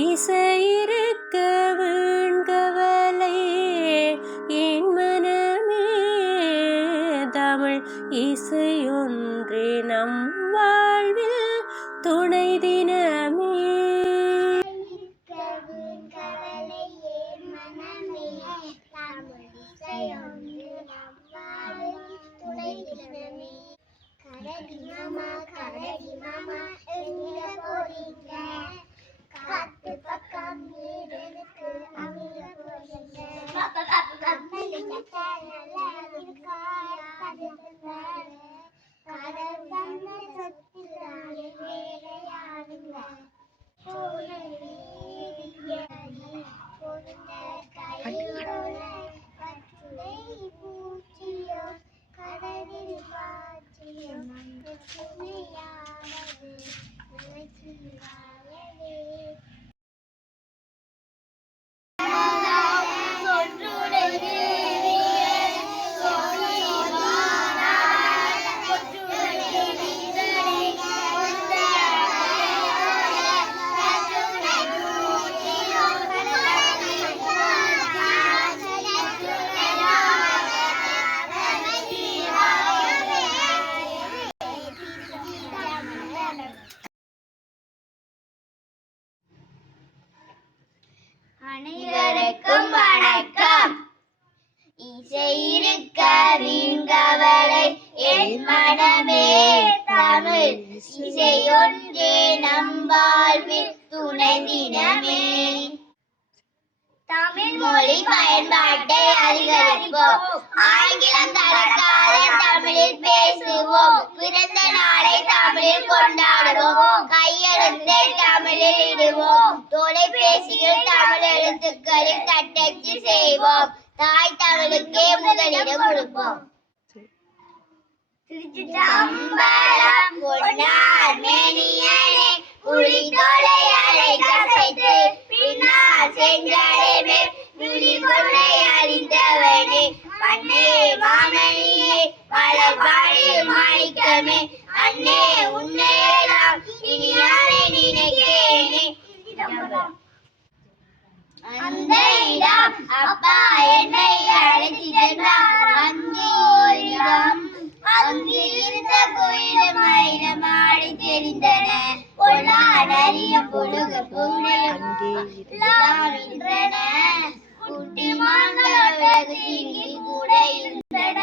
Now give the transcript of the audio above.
இசையிருக்க வீண்கவலை என் மனமே தமிழ் இசையொன்றே நம் வாழ்வில் துணை தினமே. அனைவருக்கும் வணக்கம். இசையிருக்க வீண்கவலை என் மனமே தமிழ் இசையொன்றே நம் வாழ்வில் துணை தினமே. தமிழ் மொழி பயன்பாட்டை அதிகரிப்போம். ஆங்கிலம் கலக்காத தமிழில் பேசுவோம். பிறந்த நாளை தமிழில் கொண்டாடுவோம். கையெழுத்தை தமிழில் இடுவோம். தொலைபேசியில் தமிழ் எழுத்துக்களில் தட்டச்சு செய்வோம். தாய் தமிழுக்கே முதலிடம் கொடுப்போம். திருச்சிற்றம்பலம் பொன்னார் மேனியனே புலித்தோலை அலை கசைத்து பின்னால் செஞ்சடைமே புலிகொன்றை அறிந்தவனே மண்ணே மாமணியே மலர்பாடி மாணிக்கமே அண்ணே உன்னையெல்லாம் இனி யாரை நினைக்கேனே. அந்த இடம் அப்பா என்னை அழைத்து சென்றார். அங்கு ஓரிடம் அங்கு இருந்த கோயிலும் மயிலும் ஆடி தெரிந்தன. பொல்லா நரிய புழுகு பூனையும் இருந்தன. குட்டி மான்கள் கூட இருந்தன.